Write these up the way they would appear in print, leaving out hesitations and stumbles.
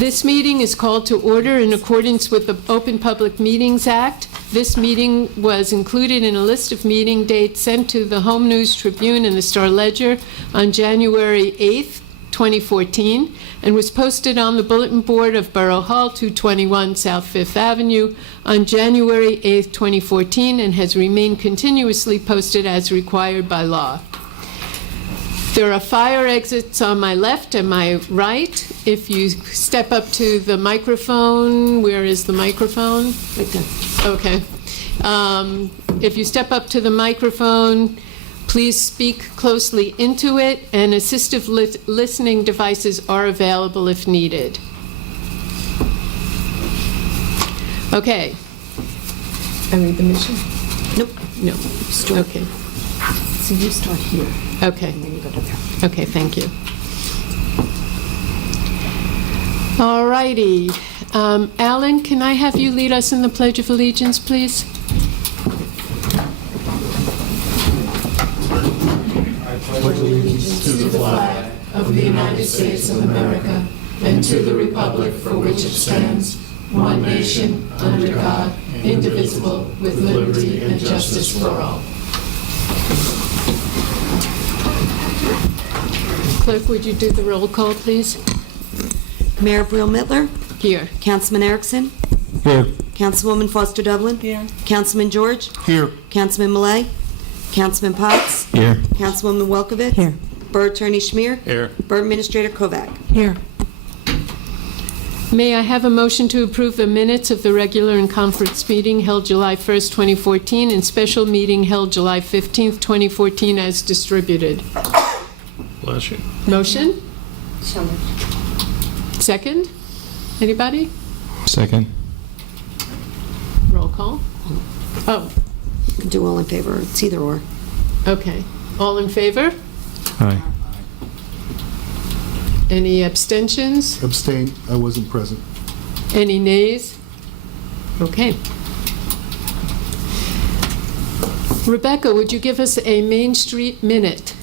This meeting is called to order in accordance with the Open Public Meetings Act. This meeting was included in a list of meeting dates sent to the Home News Tribune and the Star-Ledger on January 8th, 2014, and was posted on the bulletin board of Borough Hall, 221 South Fifth Avenue, on January 8th, 2014, and has remained continuously posted as required by law. There are fire exits on my left and my right. If you step up to the microphone, where is the microphone? Right there. Okay. If you step up to the microphone, please speak closely into it, and assistive listening devices are available if needed. Okay. I read the mission? Nope. No. Start. Okay. So you start here. Okay. And then you go to there. Okay, thank you. All righty. Alan, can I have you lead us in the Pledge of Allegiance, please? I pledge allegiance to the flag of the United States of America and to the republic for which it stands, one nation, under God, indivisible, with liberty and justice for all. Clerk, would you do the roll call, please? Mayor Brill-Mittler, Here. Councilman Erickson, Here. Councilwoman Foster Dublin, Here. Councilman George, Here. Councilman Millay, Councilman Potts, Here. Councilwoman Welkowitz, Here. Borough Attorney Schmier, Here. Borough Administrator Kovac. Here. May I have a motion to approve the minutes of the regular and conference meeting held July 1st, 2014, and special meeting held July 15th, 2014, as distributed? Bless you. Motion? Second? Anybody? Second. Roll call? Oh, You can do all in favor. It's either or. okay. All in favor? Aye. Any abstentions? Abstain, I wasn't present. Any nays? Okay. Rebecca, would you give us a Main Street minute?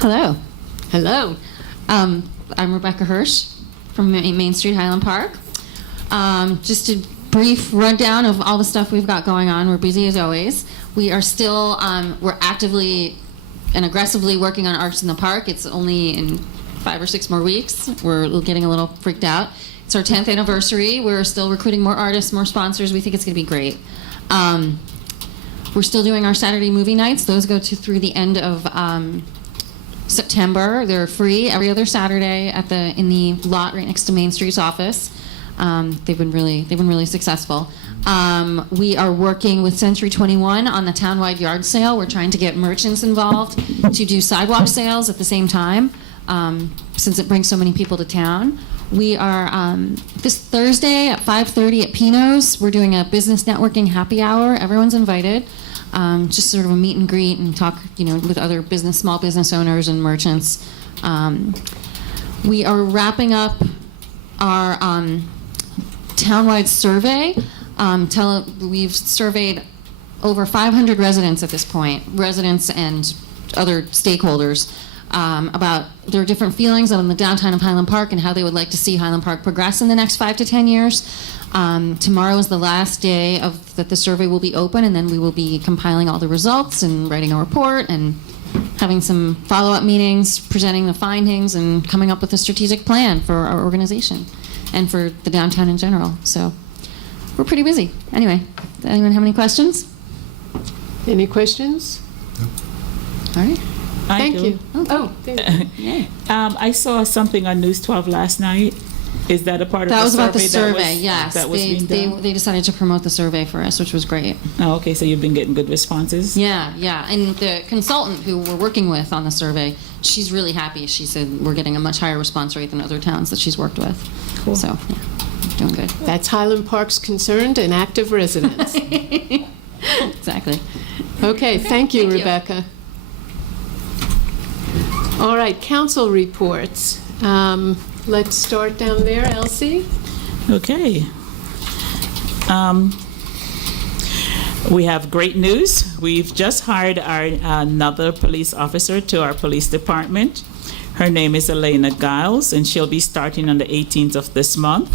Hello. Hello. I'm Rebecca Hirsch from Main Street, Highland Park. Just a brief rundown of all the stuff we've got going on. We're busy as always. We are still, we're actively and aggressively working on Arts in the Park. It's only in 5 or 6 more weeks. We're getting a little freaked out. It's our 10th anniversary. We're still recruiting more artists, more sponsors. We think it's going to be great. We're still doing our Saturday movie nights. Those go through the end of September. They're free every other Saturday in the lot right next to Main Street's office. They've been really successful. We are working with Century 21 on the townwide yard sale. We're trying to get merchants involved to do sidewalk sales at the same time, since it brings so many people to town. We are this Thursday at 5:30 at Pino's. We're doing a business networking happy hour. Everyone's invited. Just sort of a meet and greet and talk, with other small business owners and merchants. We are wrapping up our townwide survey. We've surveyed over 500 residents at this point, residents and other stakeholders, about their different feelings on the downtown of Highland Park and how they would like to see Highland Park progress in the next 5 to 10 years. Tomorrow is the last day that the survey will be open, and then we will be compiling all the results and writing a report and having some follow-up meetings, presenting the findings, and coming up with a strategic plan for our organization and for the downtown in general. So we're pretty busy. Anyway, does anyone have any questions? Any questions? All right. Thank you. Oh, there you go. I saw something on News 12 last night. Is that a part of that the was about the survey? survey, yes. That was being done? They decided to promote the survey for us, which was great. Oh, okay, so you've been getting good responses? Yeah. And the consultant who we're working with on the survey, she's really happy. She said we're getting a much higher response rate than other towns that she's worked with. Cool. So, yeah, doing good. That's Highland Park's concerned and active residents. Exactly. Okay, thank you, Rebecca. All right, council reports. Let's start down there, Elsie. Okay. We have great news. We've just hired another police officer to our police department. Her name is Elena Giles, and she'll be starting on the 18th of this month.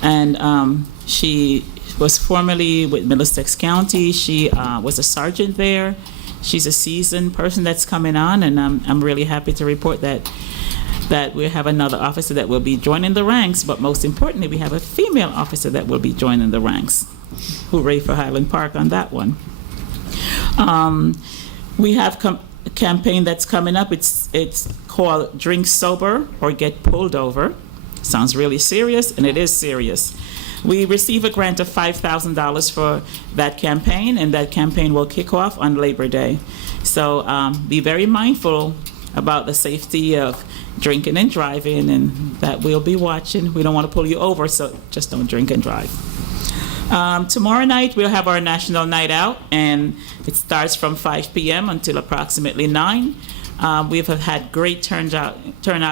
And she was formerly with Middlesex County. She was a sergeant there. She's a seasoned person that's coming on, and I'm really happy to report that we have another officer that will be joining the ranks, but most importantly, we have a female officer that will be joining the ranks. Hooray for Highland Park on that one. We have a campaign that's coming up. It's called Drink Sober or Get Pulled Over. Sounds really serious, and it is serious. We receive a grant of $5,000 for that campaign, and that campaign will kick off on Labor Day. So be very mindful about the safety of drinking and driving, and that we'll be watching. We don't want to pull you over, so just don't drink and drive. Tomorrow night, we'll have our National Night Out, and it starts from 5 p.m. until approximately 9. We've had great turnout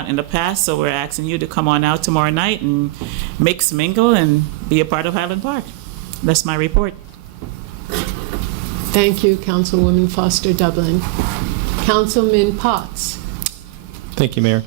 in the past, so we're asking you to come on out tomorrow night and mix, mingle, and be a part of Highland Park. That's my report. Thank you, Councilwoman Foster Dublin. Councilman Potts. Thank you, Mayor.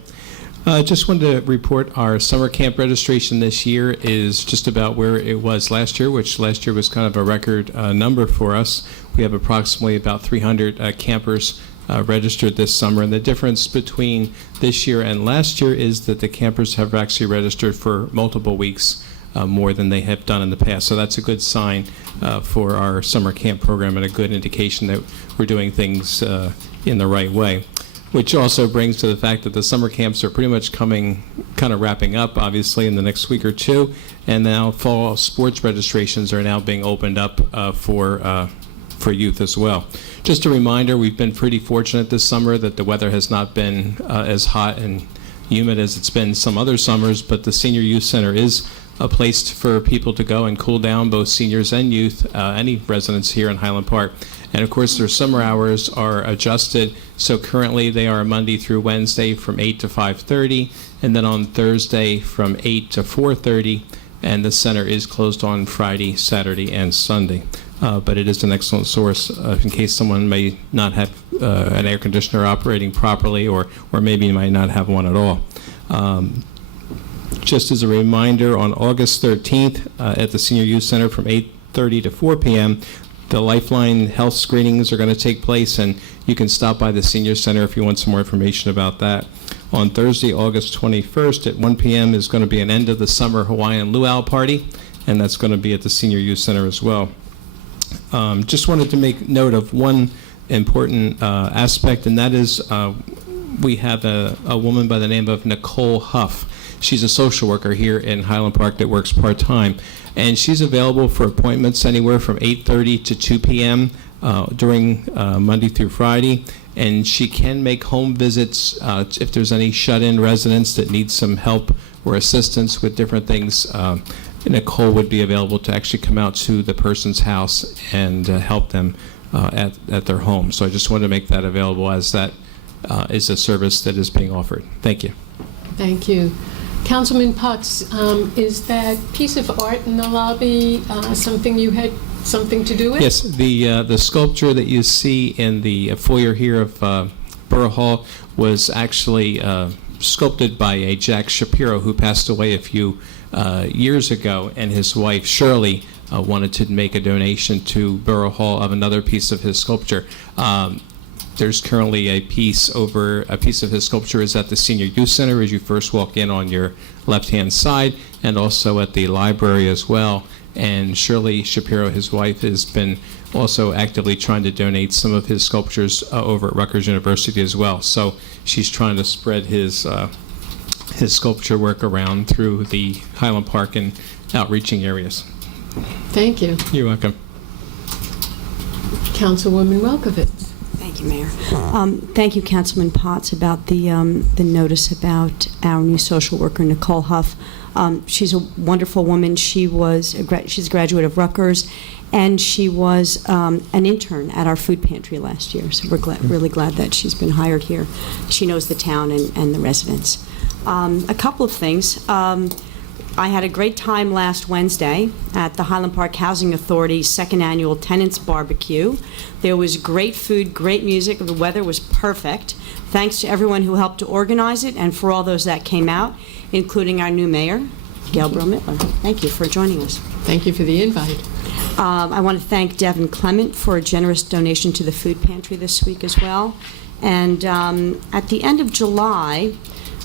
Just wanted to report our summer camp registration this year is just about where it was last year, which last year was kind of a record number for us. We have approximately about 300 campers registered this summer, and the difference between this year and last year is that the campers have actually registered for multiple weeks more than they have done in the past. So that's a good sign for our summer camp program and a good indication that we're doing things in the right way. Which also brings to the fact that the summer camps are pretty much kind of wrapping up, obviously, in the next week or two, and now fall sports registrations are now being opened up for youth as well. Just a reminder, we've been pretty fortunate this summer that the weather has not been as hot and humid as it's been some other summers, but the Senior Youth Center is a place for people to go and cool down, both seniors and youth, any residents here in Highland Park. And of course, their summer hours are adjusted. So currently they are Monday through Wednesday from 8 to 5:30, and then on Thursday from 8 to 4:30. And the center is closed on Friday, Saturday, and Sunday. But it is an excellent source in case someone may not have an air conditioner operating properly, or maybe might not have one at all. Just as a reminder, on August 13th at the Senior Youth Center from 8:30 to 4 p.m., the Lifeline health screenings are going to take place, and you can stop by the Senior Center if you want some more information about that. On Thursday, August 21st at 1 p.m. is going to be an end of the summer Hawaiian luau party, and that's going to be at the Senior Youth Center as well. Just wanted to make note of one important aspect, and that is we have a woman by the name of Nicole Huff. She's a social worker here in Highland Park that works part-time, and she's available for appointments anywhere from 8:30 to 2 p.m. During Monday through Friday, and she can make home visits if there's any shut-in residents that need some help or assistance with different things. Nicole would be available to actually come out to the person's house and help them at their home. So I just wanted to make that available, as that is a service that is being offered. Thank you. Thank you. Councilman Potts, is that piece of art in the lobby something you had something to do with? Yes, the sculpture that you see in the foyer here of Borough Hall was actually sculpted by a Jack Shapiro, who passed away a few years ago, and his wife Shirley wanted to make a donation to Borough Hall of another piece of his sculpture. There's currently a piece of his sculpture is at the Senior Youth Center as you first walk in on your left-hand side, and also at the library as well. And Shirley Shapiro, his wife, has been also actively trying to donate some of his sculptures over at Rutgers University as well. So she's trying to spread his sculpture work around through the Highland Park and outreaching areas. Thank you. You're welcome. Councilwoman Welkowitz. Thank you, Mayor. Thank you, Councilman Potts, about the notice about our new social worker, Nicole Huff. She's a wonderful woman. She's a graduate of Rutgers, and she was an intern at our food pantry last year. So we're really glad that she's been hired here. She knows the town and the residents. A couple of things. I had a great time last Wednesday at the Highland Park Housing Authority's second annual Tenants Barbecue. There was great food, great music. The weather was perfect. Thanks to everyone who helped to organize it and for all those that came out, including our new mayor, Gail Bro-Mittler. Thank you for joining us. Thank you for the invite. I want to thank Devin Clement for a generous donation to the food pantry this week as well. And at the end of July,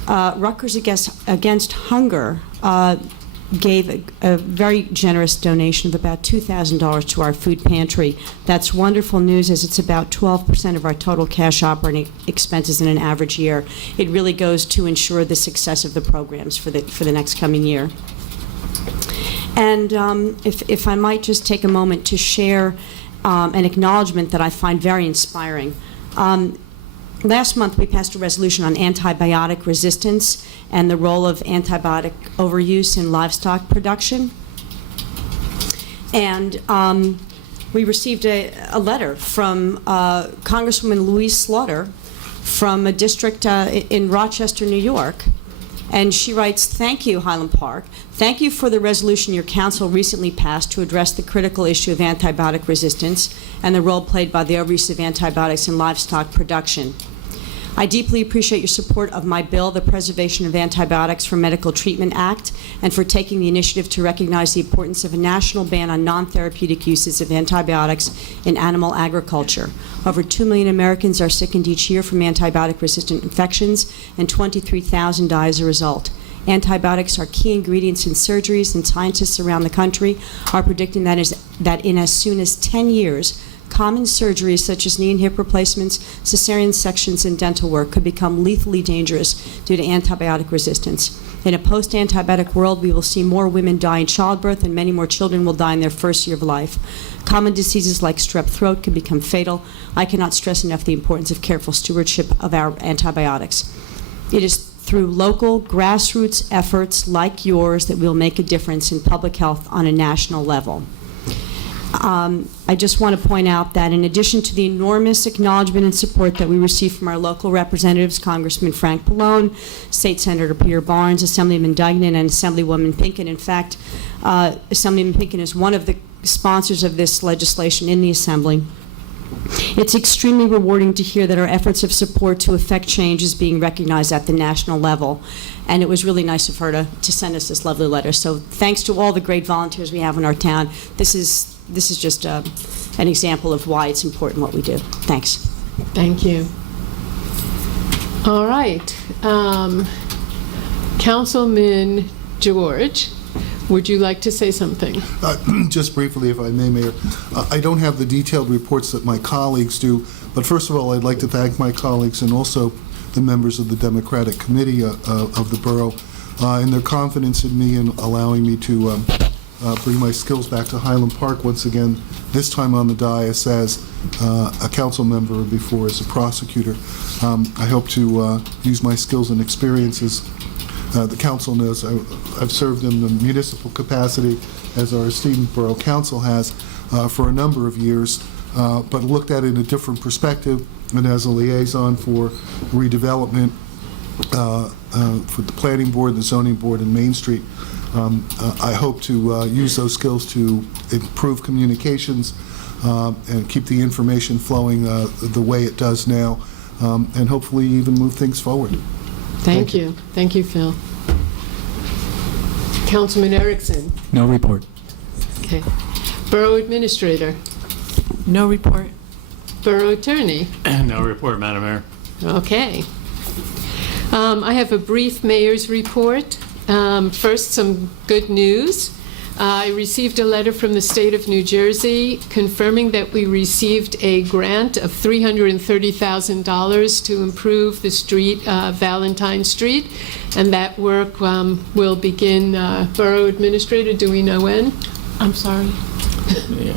Rutgers Against Hunger gave a very generous donation of about $2,000 to our food pantry. That's wonderful news, as it's about 12% of our total cash operating expenses in an average year. It really goes to ensure the success of the programs for the next coming year. And if I might just take a moment to share an acknowledgement that I find very inspiring. Last month, we passed a resolution on antibiotic resistance and the role of antibiotic overuse in livestock production. And we received a letter from Congresswoman Louise Slaughter from a district in Rochester, New York. And she writes, "Thank you, Highland Park. Thank you for the resolution your council recently passed to address the critical issue of antibiotic resistance and the role played by the overuse of antibiotics in livestock production. I deeply appreciate your support of my bill, the Preservation of Antibiotics for Medical Treatment Act, and for taking the initiative to recognize the importance of a national ban on non-therapeutic uses of antibiotics in animal agriculture. Over 2 million Americans are sickened each year from antibiotic-resistant infections, and 23,000 die as a result. Antibiotics are key ingredients in surgeries, and scientists around the country are predicting that in as soon as 10 years, common surgeries such as knee and hip replacements, cesarean sections, and dental work could become lethally dangerous due to antibiotic resistance. In a post-antibiotic world, we will see more women die in childbirth and many more children will die in their first year of life. Common diseases like strep throat can become fatal. I cannot stress enough the importance of careful stewardship of our antibiotics. It is through local grassroots efforts like yours that we'll make a difference in public health on a national level." I just want to point out that in addition to the enormous acknowledgement and support that we received from our local representatives, Congressman Frank Pallone, State Senator Peter Barnes, Assemblyman Dugnan, and Assemblywoman Pinkin. In fact, Assemblyman Pinkin is one of the sponsors of this legislation in the Assembly. It's extremely rewarding to hear that our efforts of support to effect change is being recognized at the national level. And it was really nice of her to send us this lovely letter. So thanks to all the great volunteers we have in our town. This is just an example of why it's important what we do. Thanks. Thank you. All right. Councilman George, would you like to say something? Just briefly, if I may, Mayor. I don't have the detailed reports that my colleagues do, but first of all, I'd like to thank my colleagues and also the members of the Democratic Committee of the Borough and their confidence in me and allowing me to bring my skills back to Highland Park once again, this time on the dais as a council member and before as a prosecutor. I hope to use my skills and experiences. The council knows I've served in the municipal capacity, as our esteemed borough council has, for a number of years, but looked at it in a different perspective, and as a liaison for redevelopment for the planning board, the zoning board, and Main Street. I hope to use those skills to improve communications and keep the information flowing the way it does now, and hopefully even move things forward. Thank you. Thank you, Phil. Councilman Erickson. No report. Okay. Borough Administrator. No report. Borough Attorney. No report, Madam Mayor. Okay. I have a brief mayor's report. First, some good news. I received a letter from the state of New Jersey confirming that we received a grant of $330,000 to improve the street, Valentine Street, and that work will begin. Borough Administrator, do we know when? I'm sorry. Yeah.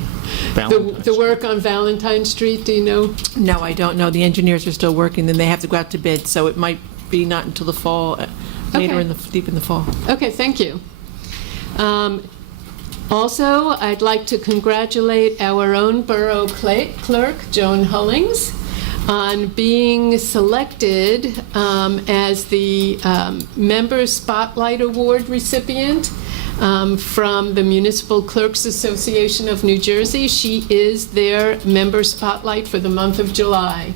The work on Valentine Street, do you know? No, I don't know. The engineers are still working, then they have to go out to bid, so it might be not until the fall, later Okay. deep in the fall. Okay, thank you. Also, I'd like to congratulate our own borough clerk, Joan Hullings, on being selected as the Member Spotlight Award recipient from the Municipal Clerks Association of New Jersey. She is their member spotlight for the month of July.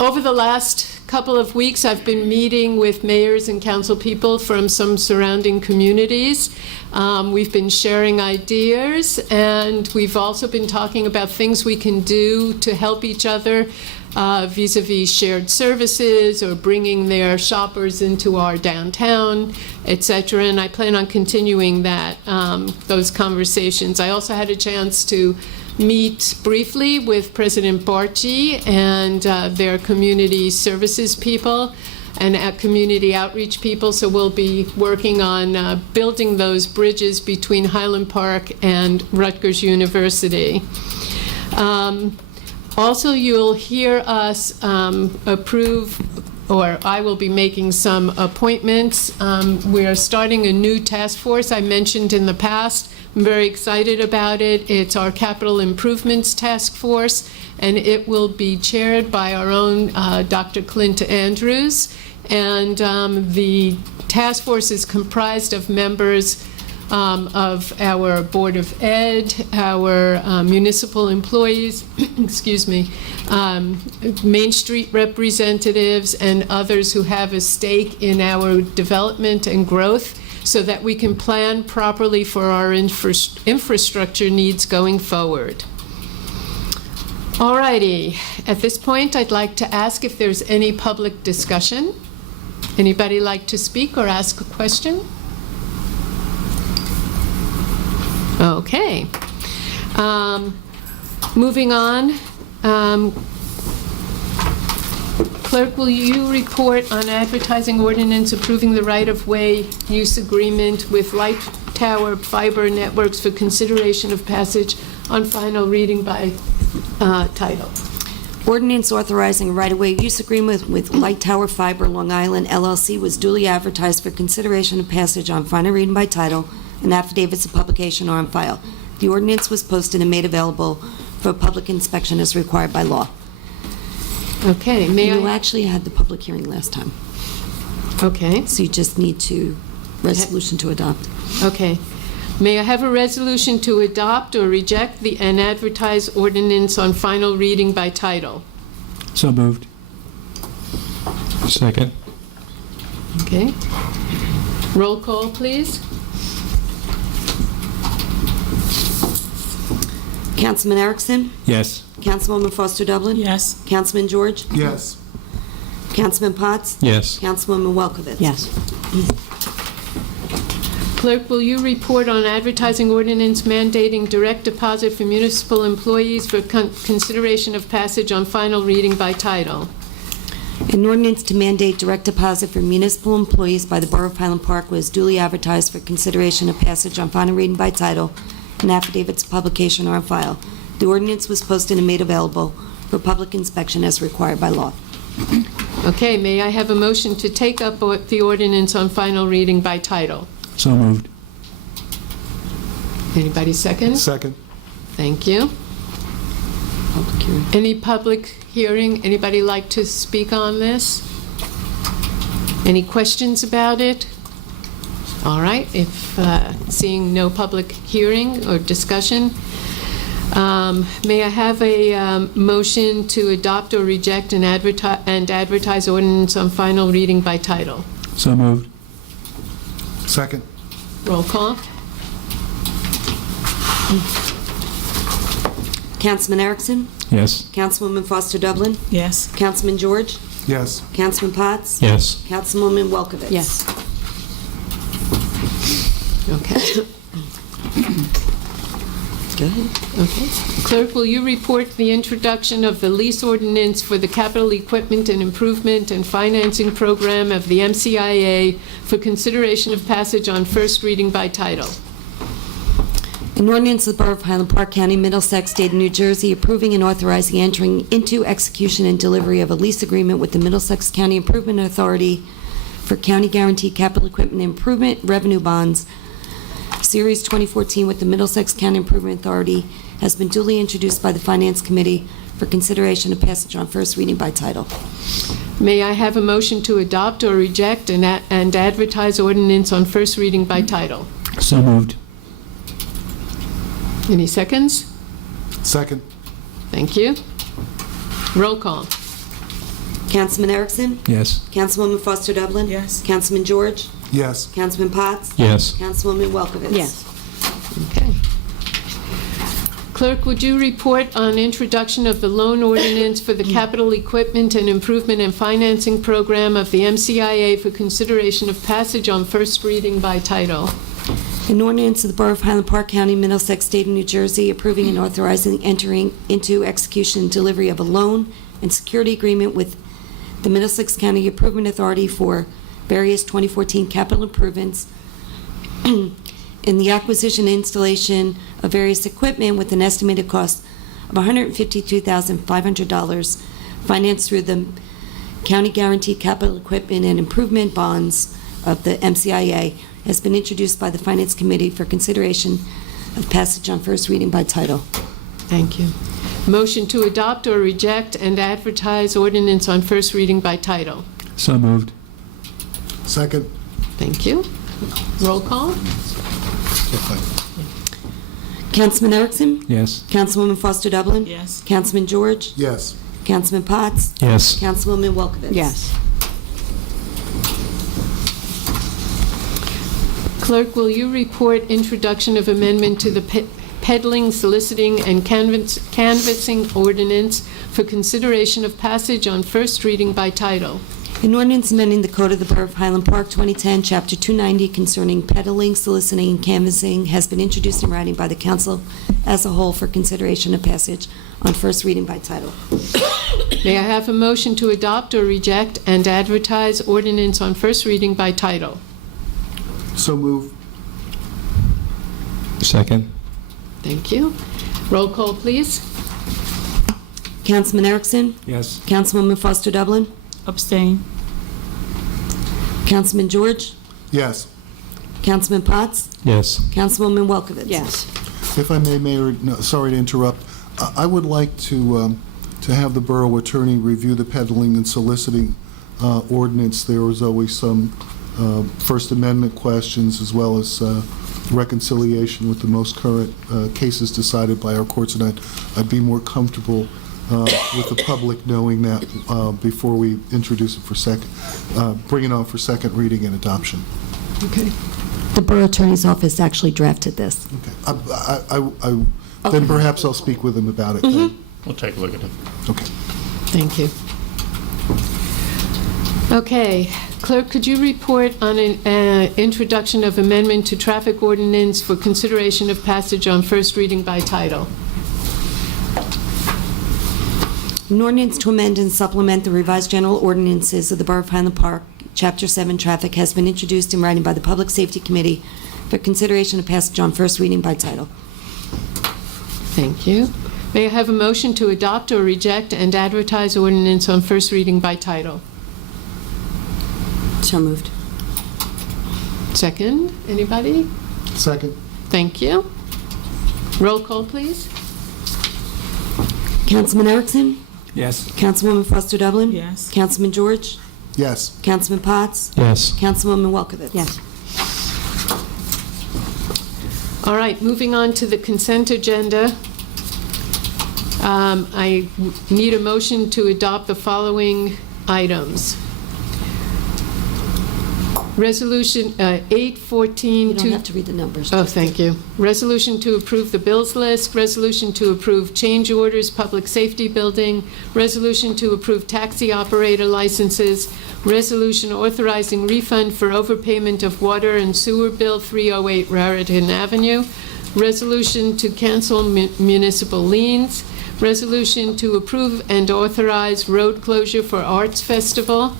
Over the last couple of weeks, I've been meeting with mayors and council people from some surrounding communities. We've been sharing ideas, and we've also been talking about things we can do to help each other vis-a-vis shared services or bringing their shoppers into our downtown, etc. And I plan on continuing those conversations. I also had a chance to meet briefly with President Barchi and their community services people and community outreach people. So we'll be working on building those bridges between Highland Park and Rutgers University. Also, you'll hear us approve, or I will be making some appointments. We are starting a new task force I mentioned in the past. I'm very excited about it. It's our Capital Improvements Task Force, and it will be chaired by our own Dr. Clint Andrews. And the task force is comprised of members of our Board of Ed, our municipal employees, excuse me, Main Street representatives, and others who have a stake in our development and growth, so that we can plan properly for our infrastructure needs going forward. All righty. At this point, I'd like to ask if there's any public discussion. Anybody like to speak or ask a question? Okay. Moving on. Clerk, will you report on advertising ordinance approving the right-of-way use agreement with Light Tower Fiber Networks for consideration of passage on final reading by title? Ordinance authorizing right-of-way use agreement with Light Tower Fiber Long Island LLC was duly advertised for consideration of passage on final reading by title, and affidavits of publication are on file. The ordinance was posted and made available for public inspection as required by law. Okay, may You I? actually had the public hearing last time, Okay, so you just need to, resolution to adopt. okay. May I have a resolution to adopt or reject and advertise ordinance on final reading by title? So moved. Second. Okay. Roll call, please. Councilman Erickson? Yes. Councilwoman Foster Dublin? Yes. Councilman George? Yes. Councilman Potts? Yes. Councilwoman Welkowitz? Yes. Clerk, will you report on advertising ordinance mandating direct deposit for municipal employees for consideration of passage on final reading by title? An ordinance to mandate direct deposit for municipal employees by the Borough of Highland Park was duly advertised for consideration of passage on final reading by title, and affidavits of publication are on file. The ordinance was posted and made available for public inspection as required by law. Okay, may I have a motion to take up the ordinance on final reading by title? So moved. Anybody second? Second. Thank you. Public hearing. Any public hearing? Anybody like to speak on this? Any questions about it? All right, if seeing no public hearing or discussion, may I have a motion to adopt or reject and advertise ordinance on final reading by title? So moved. Second. Roll call. Councilman Erickson? Yes. Councilwoman Foster Dublin? Yes. Councilman George? Yes. Councilman Potts? Yes. Councilwoman Welkowitz? Yes. Okay. Go ahead. Okay. Clerk, will you report the introduction of the lease ordinance for the capital equipment and improvement and financing program of the MCIA for consideration of passage on first reading by title? An ordinance of the Borough of Highland Park, County, Middlesex, State of New Jersey, approving and authorizing entering into execution and delivery of a lease agreement with the Middlesex County Improvement Authority for county guaranteed capital equipment improvement revenue bonds, Series 2014, with the Middlesex County Improvement Authority, has been duly introduced by the Finance Committee for consideration and passage on first reading by title. May I have a motion to adopt or reject and advertise ordinance on first reading by title? So moved. Any seconds? Second. Thank you. Roll call. Councilman Erickson? Yes. Councilwoman Foster Dublin? Yes. Councilman George? Yes. Councilman Potts? Yes. Councilwoman Welkowitz? Yes. Okay. Clerk, would you report on introduction of the loan ordinance for the capital equipment and improvement and financing program of the MCIA for consideration of passage on first reading by title? An ordinance of the Borough of Highland Park, County, Middlesex, State of New Jersey, approving and authorizing entering into execution and delivery of a loan and security agreement with the Middlesex County Improvement Authority for various 2014 capital improvements in the acquisition and installation of various equipment with an estimated cost of $152,500, financed through the County Guaranteed Capital Equipment and Improvement Bonds of the MCIA, has been introduced by the Finance Committee for consideration of passage on first reading by title. Thank you. Motion to adopt or reject and advertise ordinance on first reading by title? So moved. Second. Thank you. Roll call. Councilman Erickson? Yes. Councilwoman Foster Dublin? Yes. Councilman George? Yes. Councilman Potts? Yes. Councilwoman Welkowitz? Yes. Clerk, will you report introduction of amendment to the peddling, soliciting, and canvassing ordinance for consideration of passage on first reading by title? An ordinance amending the Code of the Borough of Highland Park, 2010, Chapter 290, concerning peddling, soliciting, and canvassing has been introduced in writing by the council as a whole for consideration and passage on first reading by title. May I have a motion to adopt or reject and advertise ordinance on first reading by title? So move. Second. Thank you. Roll call, please. Councilman Erickson? Yes. Councilwoman Foster Dublin? Abstain. Councilman George? Yes. Councilman Potts? Yes. Councilwoman Welkowitz? Yes. If I may, Mayor, no, sorry to interrupt. I would like to have the borough attorney review the peddling and soliciting ordinance. There was always some First Amendment questions as well as reconciliation with the most current cases decided by our courts, and I'd be more comfortable with the public knowing that before we introduce it for bring it on for second reading and adoption. Okay. The Borough Attorney's Office actually drafted this. Okay. Then perhaps I'll speak with him about it then. We'll take a look at it. Okay. Thank you. Okay. Clerk, could you report on an introduction of amendment to traffic ordinance for consideration of passage on first reading by title? An ordinance to amend and supplement the revised general ordinances of the Borough of Highland Park, Chapter 7, Traffic, has been introduced in writing by the Public Safety Committee for consideration of passage on first reading by title. Thank you. May I have a motion to adopt or reject and advertise ordinance on first reading by title? So moved. Second, anybody? Second. Thank you. Roll call, please. Councilman Erickson? Yes. Councilwoman Foster Dublin? Yes. Councilman George? Yes. Councilman Potts? Yes. Councilwoman Welkowitz? Yes. All right, moving on to the consent agenda. I need a motion to adopt the following items. Resolution 814. You don't have to read the numbers. Oh, thank you. Resolution to approve the bills list, resolution to approve change orders, public safety building, resolution to approve taxi operator licenses, resolution authorizing refund for overpayment of water and sewer bill 308 Raritan Avenue, resolution to cancel municipal liens, resolution to approve and authorize road closure for Arts Festival,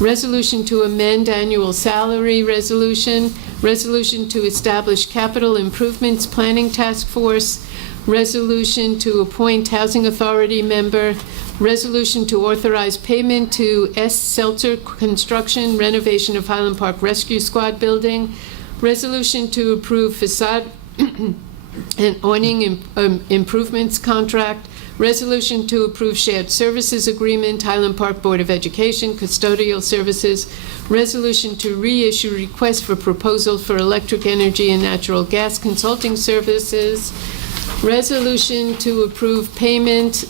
resolution to amend annual salary resolution, resolution to establish capital improvements planning task force, resolution to appoint housing authority member, resolution to authorize payment to S. Seltzer Construction renovation of Highland Park Rescue Squad building, resolution to approve facade and awning improvements contract, Resolution to approve shared services agreement, Highland Park Board of Education, custodial services. Resolution to reissue request for proposal for electric energy and natural gas consulting services. Resolution to approve payment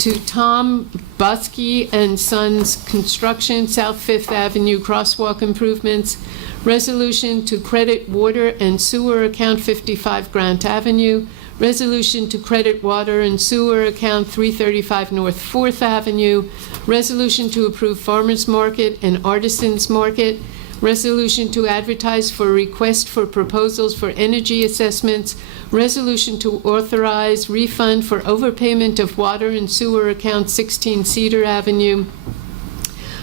to Tom Buskey and Sons Construction, South Fifth Avenue crosswalk improvements. Resolution to credit water and sewer account 55 Grant Avenue. Resolution to credit water and sewer account 335 North 4th Avenue. Resolution to approve farmers market and artisans market. Resolution to advertise for request for proposals for energy assessments. Resolution to authorize refund for overpayment of water and sewer account 16 Cedar Avenue.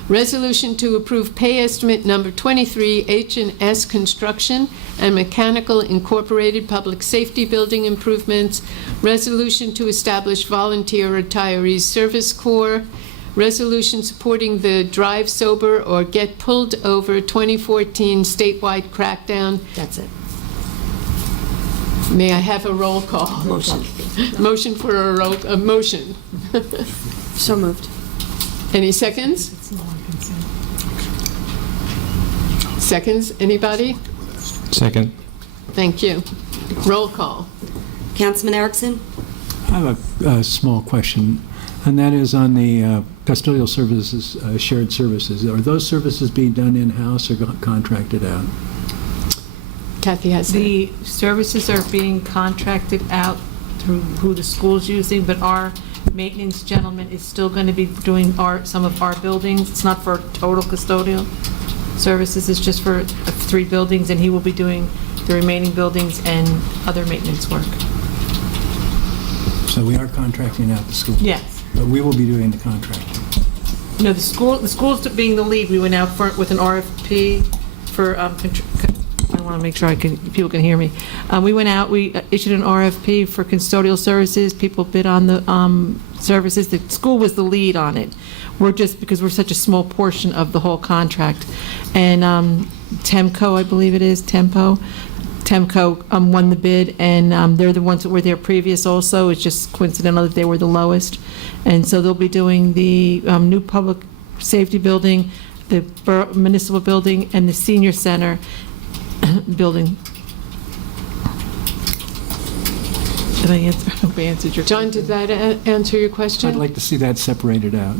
Resolution to approve pay estimate number 23, H&S Construction and Mechanical Incorporated Public Safety Building Improvements. Resolution to establish Volunteer Retirees Service Corps. Resolution supporting the Drive Sober or Get Pulled Over 2014 statewide crackdown. That's it. May I have a roll call? Motion. Motion for a motion. So moved. Any seconds? Seconds, anybody? Second. Thank you. Roll call. Councilman Erickson? I have a small question, and that is on the custodial services, shared services. Are those services being done in-house or contracted out? Kathy has The services are being contracted out through who the school's using, but our maintenance gentleman is still going to be doing some of our buildings. It's not for total custodial services, it's just for 3 buildings, and he will be doing the remaining buildings and other maintenance work. So we are contracting out the school? Yes. But we will be doing the contracting? No, the school's being the lead. We went out with an RFP for, I want to make sure people can hear me. We went out, we issued an RFP for custodial services. People bid on the services. The school was the lead on it. We're just, because we're such a small portion of the whole contract. And Temco, I believe it is, Temco won the bid, and they're the ones that were there previous also. It's just coincidental that they were the lowest. And so they'll be doing the new public safety building, the Borough municipal building, and the senior center building. Did I answer? I hope I answered your John, did that answer your question? I'd like to see that separated out.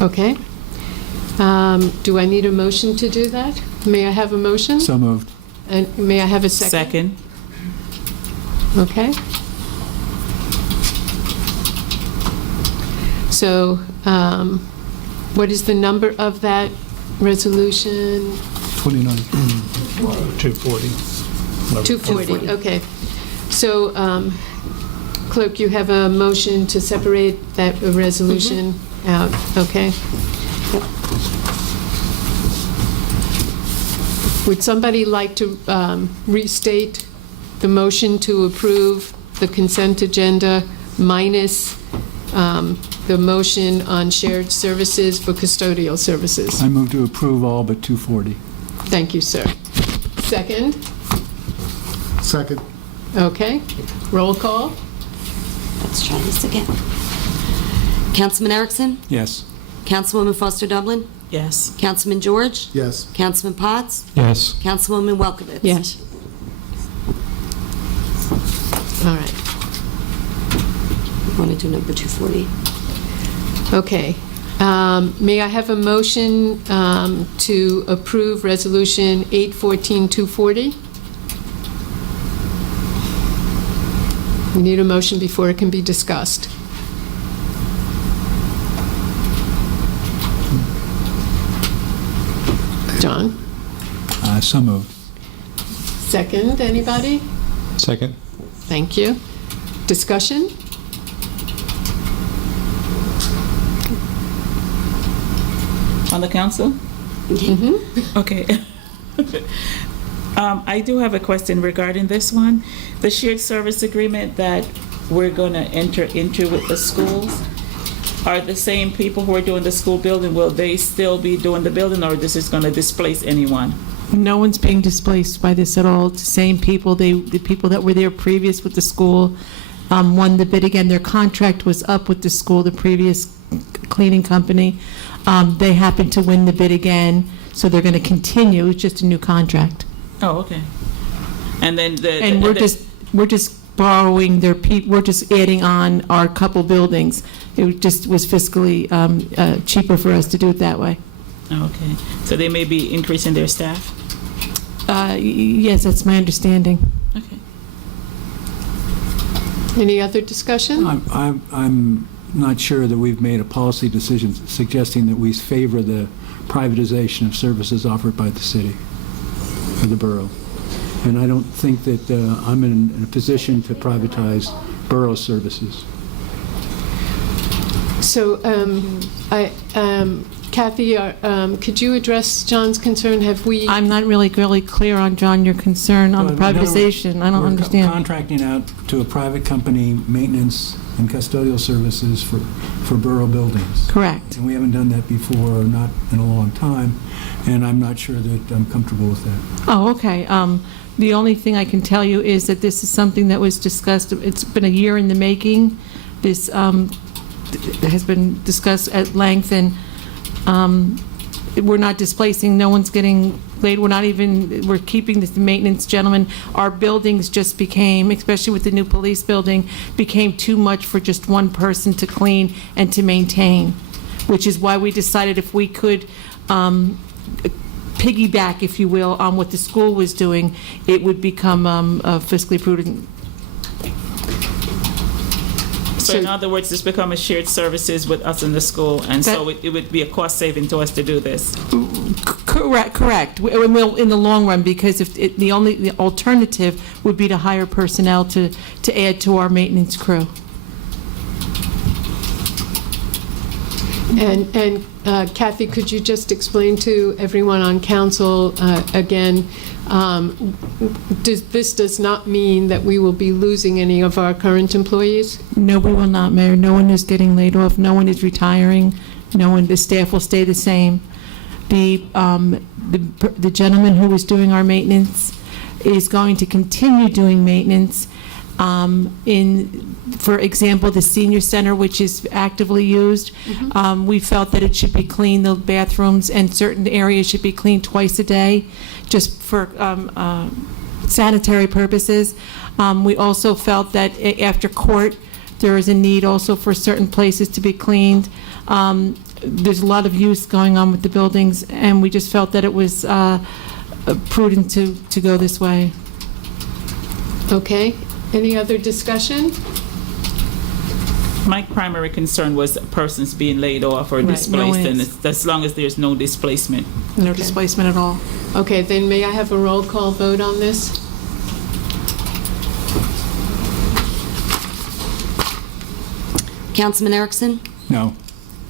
Okay. Do I need a motion to do that? May I have a motion? So moved. And may I have a second? Second. Okay. So, what is the number of that resolution? 29. 240. 240, okay. So, Clerk, you have a motion to separate that resolution out, okay? Would somebody like to restate the motion to approve the consent agenda minus the motion on shared services for custodial services? I move to approve all but 240. Thank you, sir. Second? Second. Okay. Roll call? Let's try this again. Councilman Erickson? Yes. Councilwoman Foster Dublin? Yes. Councilman George? Yes. Councilman Potts? Yes. Councilwoman Welkowitz? Yes. All right. Want to do number 240? Okay. May I have a motion to approve Resolution 814-240? We need a motion before it can be discussed. John? So moved. Second, anybody? Second. Thank you. Discussion? On the council? Mm-hmm. Okay. I do have a question regarding this one. The shared service agreement that we're going to enter into with the schools, are the same people who are doing the school building, will they still be doing the building, or this is going to displace anyone? No one's being displaced by this at all. It's the same people, the people that were there previous with the school, won the bid again. Their contract was up with the school, the previous cleaning company. They happened to win the bid again, so they're going to continue. It's just a new contract. Oh, okay. And then And we're just borrowing we're just adding on our couple buildings. It just was fiscally cheaper for us to do it that way. Okay. So they may be increasing their staff? Yes, that's my understanding. Okay. Any other discussion? I'm not sure that we've made a policy decision suggesting that we favor the privatization of services offered by the city or the borough. And I don't think that I'm in a position to privatize borough services. So, Kathy, could you address John's concern? Have we? I'm not really clear on, John, your concern on the Well, in other words, privatization. I don't we're understand. contracting out to a private company maintenance and custodial services for borough buildings. Correct. And we haven't done that before, or not in a long time, and I'm not sure that I'm comfortable with that. Oh, okay. The only thing I can tell you is that this is something that was discussed, it's been a year in the making. This has been discussed at length, and we're not displacing, no one's getting laid, we're keeping the maintenance gentleman. Our buildings just became, especially with the new police building, became too much for just one person to clean and to maintain, which is why we decided if we could piggyback, if you will, on what the school was doing, it would become fiscally prudent. So in other words, this become a shared services with us in the school, and so it would be a cost saving to us to do this. Correct. In the long run, because if the alternative would be to hire personnel to add to our maintenance crew. And Kathy, could you just explain to everyone on council again, this does not mean that we will be losing any of our current employees? No, we will not, Mayor. No one is getting laid off. No one is retiring. The staff will stay the same. The gentleman who was doing our maintenance is going to continue doing maintenance. For example, the senior center, which is actively used, we felt that it should be cleaned, the bathrooms and certain areas should be cleaned twice a day, just for sanitary purposes. We also felt that after court, there is a need also for certain places to be cleaned. There's a lot of use going on with the buildings, and we just felt that it was prudent to go this way. Okay. Any other discussion? My primary concern was persons being laid off or Right, displaced, no one and is. as long as there's no displacement. No displacement at all. Okay, then may I have a roll call vote on this? Councilman Erickson? No.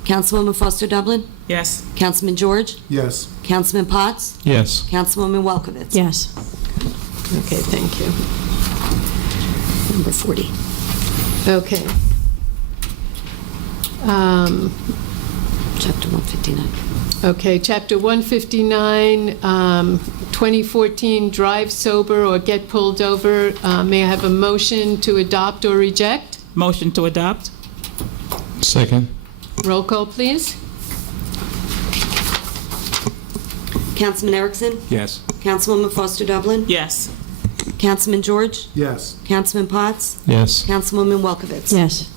Councilwoman Foster Dublin? Yes. Councilman George? Yes. Councilman Potts? Yes. Councilwoman Welkowitz? Yes. Okay, thank you. Number 40. Okay. Chapter 159. Okay, Chapter 159, 2014, drive sober or get pulled over. May I have a motion to adopt or reject? Motion to adopt? Second. Roll call, please. Councilman Erickson? Yes. Councilwoman Foster Dublin? Yes. Councilman George? Yes. Councilman Potts? Yes. Councilwoman Welkowitz? Yes.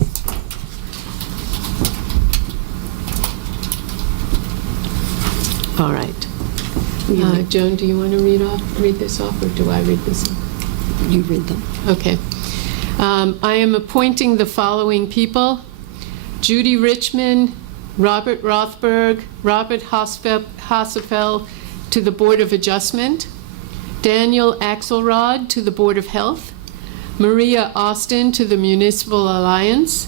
All right. Joan, do you want to read this off, or do I read this off? You read them. Okay. I am appointing the following people: Judy Richmond, Robert Rothberg, Robert Hossefeld to the Board of Adjustment, Daniel Axelrod to the Board of Health, Maria Austin to the Municipal Alliance,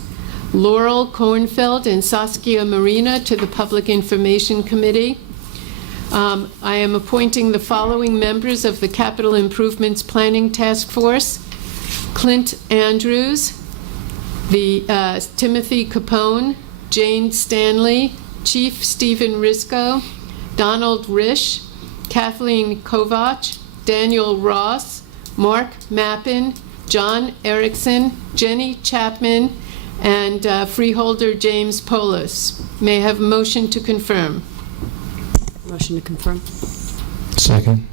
Laurel Kornfeld and Saskia Marina to the Public Information Committee. I am appointing the following members of the Capital Improvements Planning Task Force: Clint Andrews, Timothy Capone, Jane Stanley, Chief Stephen Risco, Donald Risch, Kathleen Kovach, Daniel Ross, Mark Mappin, John Erickson, Jenny Chapman, and freeholder James Polis. May I have a motion to confirm? Motion to confirm. Second.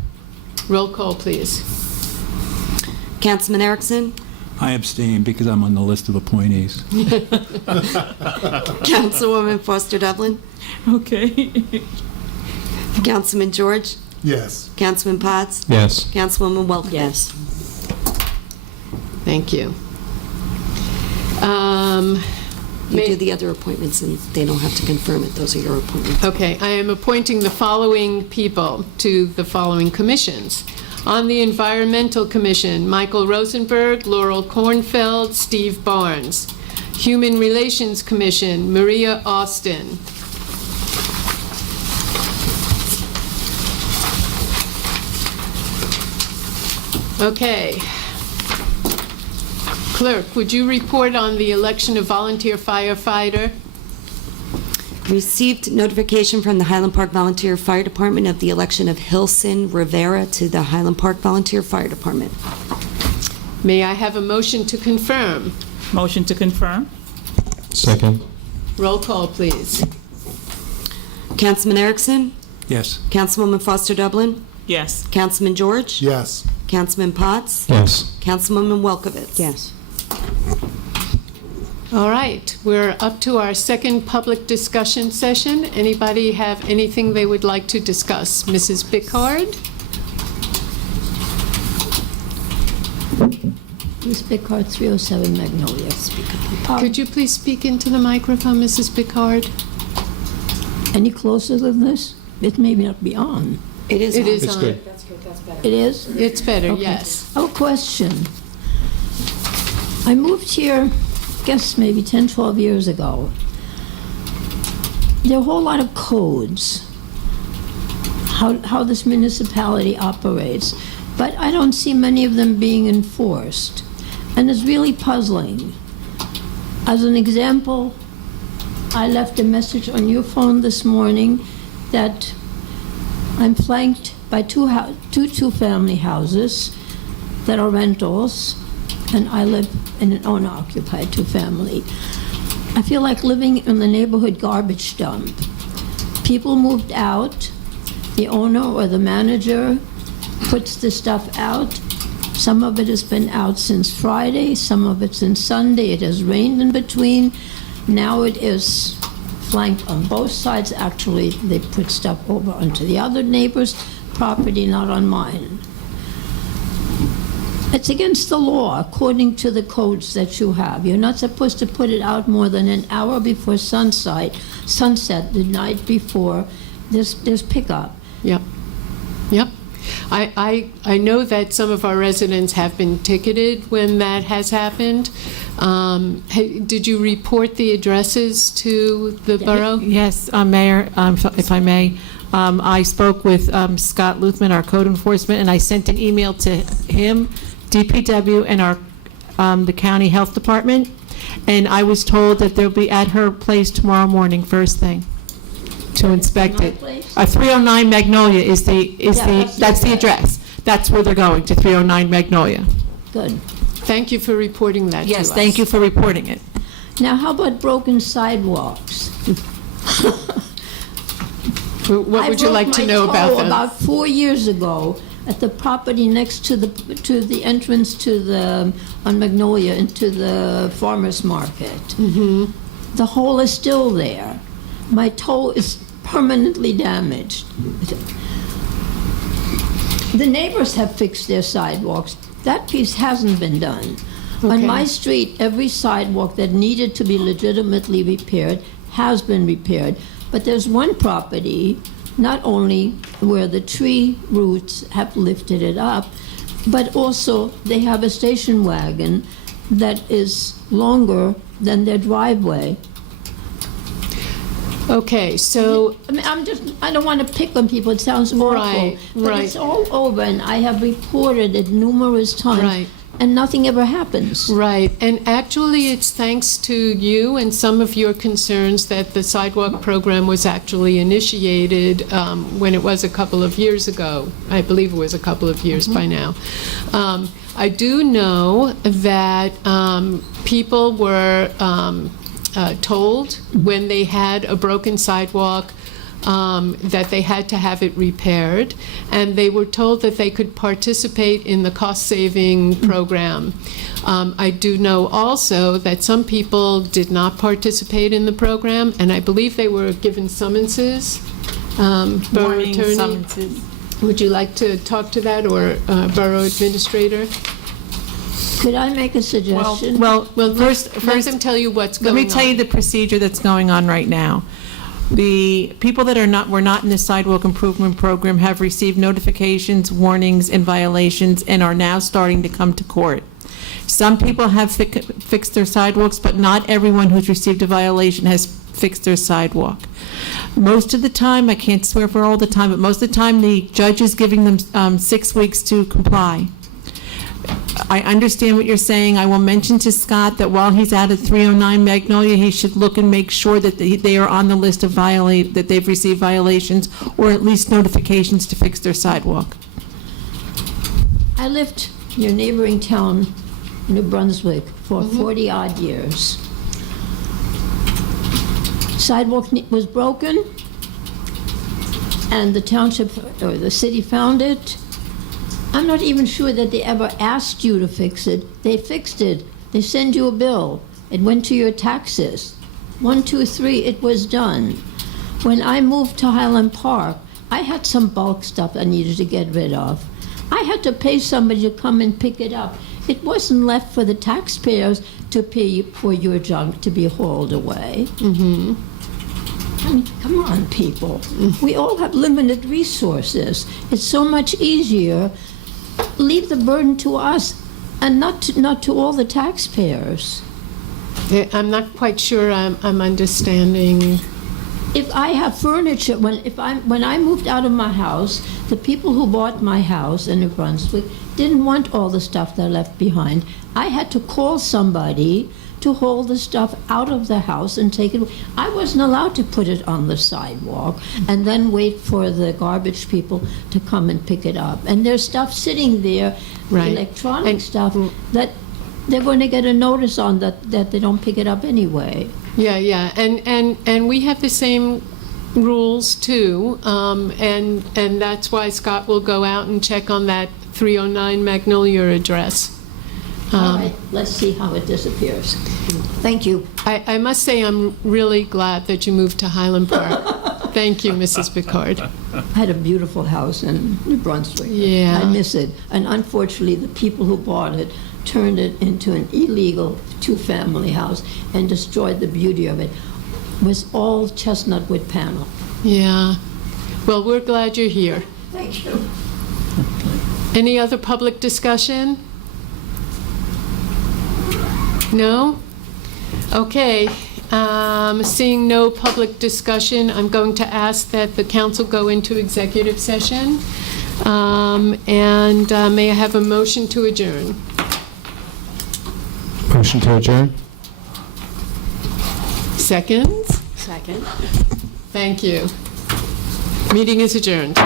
Roll call, please. Councilman Erickson? I abstain because I'm on the list of appointees. Councilwoman Foster Dublin? Okay. Councilman George? Yes. Councilman Potts? Yes. Councilwoman Welkowitz? Yes. Thank you. You do the other appointments, and they don't have to confirm it. Those are your appointments. Okay, I am appointing the following people to the following commissions. On the Environmental Commission, Michael Rosenberg, Laurel Kornfeld, Steve Barnes. Human Relations Commission, Maria Austin. Okay. Clerk, would you report on the election of volunteer firefighter? Received notification from the Highland Park Volunteer Fire Department of the election of Hilson Rivera to the Highland Park Volunteer Fire Department. May I have a motion to confirm? Motion to confirm? Second. Roll call, please. Councilman Erickson? Yes. Councilwoman Foster Dublin? Yes. Councilman George? Yes. Councilman Potts? Yes. Councilwoman Welkowitz? Yes. All right, we're up to our second public discussion session. Anybody have anything they would like to discuss? Mrs. Bickard? Ms. Bickard, 307 Magnolia. Could you please speak into the microphone, Mrs. Bickard? Any closer than this? It may not be on. It is It on. is It's on. good. It is? It's better, Okay. yes. I have a question. I moved here, I guess maybe 10, 12 years ago. There are a whole lot of codes, how this municipality operates, but I don't see many of them being enforced. And it's really puzzling. As an example, I left a message on your phone this morning that I'm flanked by two two-family houses that are rentals, and I live in an owner-occupied two-family. I feel like living in the neighborhood garbage dump. People moved out, the owner or the manager puts the stuff out. Some of it has been out since Friday, some of it since Sunday. It has rained in between. Now it is flanked on both sides. Actually, they put stuff over onto the other neighbor's property, not on mine. It's against the law, according to the codes that you have. You're not supposed to put it out more than an hour before sunset, the night before. There's pickup. Yep. Yep. I know that some of our residents have been ticketed when that has happened. Did you report the addresses to the borough? Yes, Mayor, if I may. I spoke with Scott Luthman, our code enforcement, and I sent an email to him, DPW, and the county health department. And I was told that they'll be at her place tomorrow morning, first thing, to inspect it. 309 Magnolia is that's the address. That's where they're going, to 309 Magnolia. Good. Thank you for reporting that to us. Yes, thank you for reporting it. Now, how about broken sidewalks? What would you like to know about them? About 4 years ago, at the property next to the entrance to the on Magnolia into the farmers market. Mm-hmm. The hole is still there. My toe is permanently damaged. The neighbors have fixed their sidewalks. That piece hasn't been done. Okay. On my street, every sidewalk that needed to be legitimately repaired has been repaired. But there's one property, not only where the tree roots have lifted it up, but also they have a station wagon that is longer than their driveway. Okay, so I mean, I don't want to pick on people, it sounds awful. Right, But right. it's all over, and I have reported it numerous times. Right. and nothing ever happens. Right, and actually, it's thanks to you and some of your concerns that the sidewalk program was actually initiated when it was a couple of years ago. I believe it was a couple of years by now. I do know that people were told when they had a broken sidewalk that they had to have it repaired, and they were told that they could participate in the cost-saving program. I do know also that some people did not participate in the program, and I believe they were given summonses. Borough Warning Attorney, summonses. would you like to talk to that, or Borough Administrator? Could I make a suggestion? Well, Let first, them tell you what's let going on. me tell you the procedure that's going on right now. The people that were not in the sidewalk improvement program have received notifications, warnings, and violations, and are now starting to come to court. Some people have fixed their sidewalks, but not everyone who's received a violation has fixed their sidewalk. Most of the time, I can't swear for all the time, but most of the time, the judge is giving them 6 weeks to comply. I understand what you're saying. I will mention to Scott that while he's out at 309 Magnolia, he should look and make sure that they are on the list of that they've received violations, or at least notifications to fix their sidewalk. I lived in your neighboring town, New Brunswick, for 40-odd years. Sidewalk was broken, and the township, or the city found it. I'm not even sure that they ever asked you to fix it. They fixed it. They send you a bill. It went to your taxes. 1, 2, 3, it was done. When I moved to Highland Park, I had some bulk stuff I needed to get rid of. I had to pay somebody to come and pick it up. It wasn't left for the taxpayers to pay for your junk to be hauled away. I mean, come on, people. We all have limited resources. It's so much easier. Leave the burden to us and not to all the taxpayers. I'm not quite sure I'm understanding. If I have furniture, when I moved out of my house, the people who bought my house in New Brunswick didn't want all the stuff they left behind. I had to call somebody to haul the stuff out of the house and take it. I wasn't allowed to put it on the sidewalk and then wait for the garbage people to come and pick it up. And there's stuff sitting there, Right. electronic stuff, that they're going to get a notice on that they don't pick it up anyway. Yeah, and we have the same rules too, and that's why Scott will go out and check on that 309 Magnolia address. All right, let's see how it disappears. Thank you. I must say I'm really glad that you moved to Highland Park. Thank you, Mrs. Picard. I had a beautiful house in New Brunswick. Yeah. I miss it. And unfortunately, the people who bought it turned it into an illegal two-family house and destroyed the beauty of it. It was all chestnut wood panel. Yeah. Well, we're glad you're here. Thank you. Any other public discussion? No? Okay. Seeing no public discussion, I'm going to ask that the council go into executive session. And may I have a motion to adjourn? Motion to adjourn? Seconds? Second. Thank you. Meeting is adjourned.